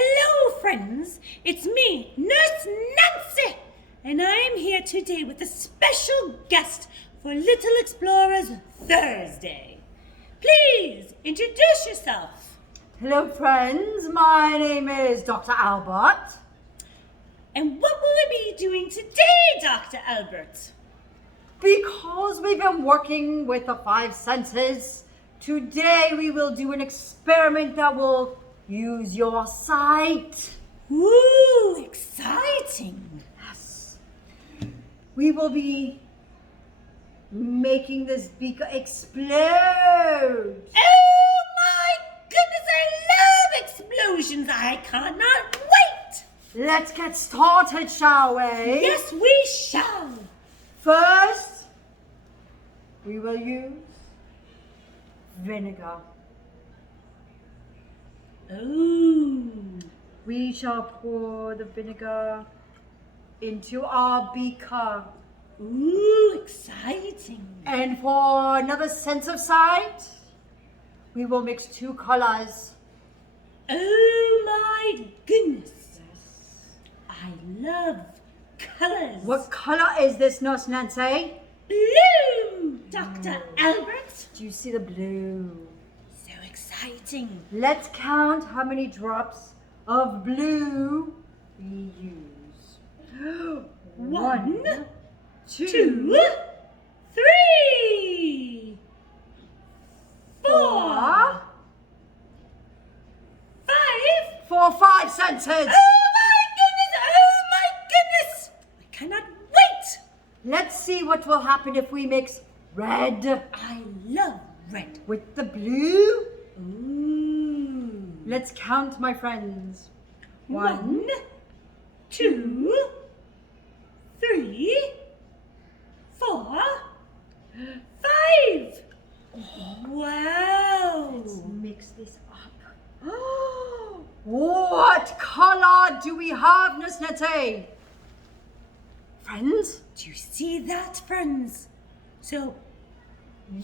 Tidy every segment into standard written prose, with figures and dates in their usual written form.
Hello, friends. It's me, Nurse Nancy, and I am here today with a special guest for Little Explorers Thursday. Please introduce yourself. Hello, friends. My name is Dr. Albert. And what will we be doing today, Dr. Albert? Because we've been working with the five senses, today we will do an experiment that will use your sight. Ooh, exciting. Yes. We will be making this beaker explode. Oh my goodness, I love explosions. I cannot wait. Let's get started, shall we? Yes, we shall. First, we will use vinegar. Ooh. We shall pour the vinegar into our beaker. Ooh, exciting. And for another sense of sight, we will mix two colors. Oh my goodness. I love colors. What color is this, Nurse Nancy? Blue, Dr. Albert. Do you see the blue? So exciting. Let's count how many drops of blue we use. One, two, 2, 3, 4, 5. for five senses. Oh my goodness! I cannot wait! Let's see what will happen if we mix red I love red. with the blue. Ooh. Let's count, my friends. 1, 2, 3, 4, 5. Wow. Let's mix this up. What color do we have, Nurse Nancy? Friends? Do you see that, friends? So,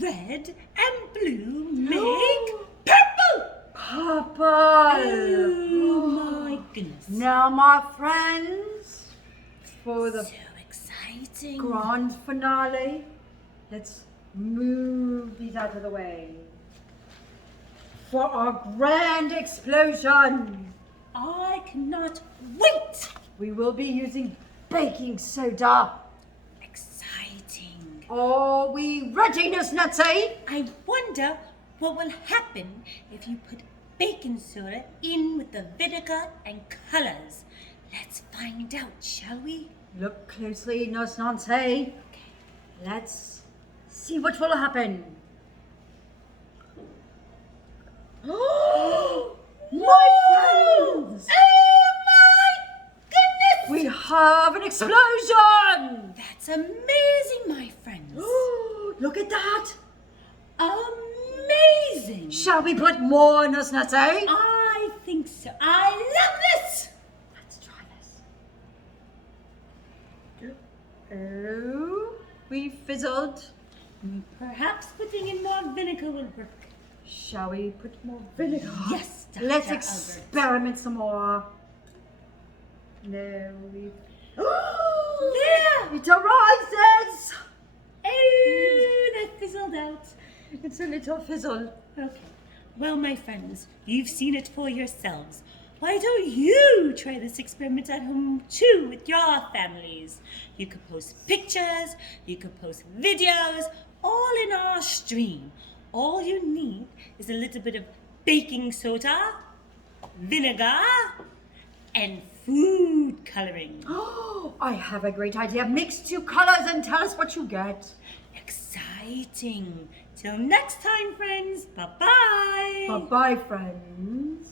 red and blue make purple. Purple. Oh my goodness. Now, my friends, for the So exciting. grand finale, let's move these out of the way. For our grand explosion, I cannot wait. we will be using baking soda. Exciting. Are we ready, Nurse Nancy? I wonder what will happen if you put baking soda in with the vinegar and colors. Let's find out, shall we? Look closely, Nurse Nancy. Let's see what will happen. Oh, my friends! Oh my goodness! We have an explosion! That's amazing, my friends. Look at that! Amazing. Shall we put more, Nurse Nancy? I think so. I love this. Let's try this. Oh, we fizzled. Perhaps putting in more vinegar will work. Shall we put more vinegar? Yes, Dr. Let's Albert. experiment some more. No, we... There. It arises! Oh, that fizzled out. It's a little fizzle. Okay. Well, my friends, you've seen it for yourselves. Why don't you try this experiment at home too with your families? You could post pictures, you could post videos, all in our stream. All you need is a little bit of baking soda, vinegar, and food coloring. Oh, I have a great idea. Mix two colors and tell us what you get. Exciting. Till next time, friends. Bye-bye. Bye-bye, friends.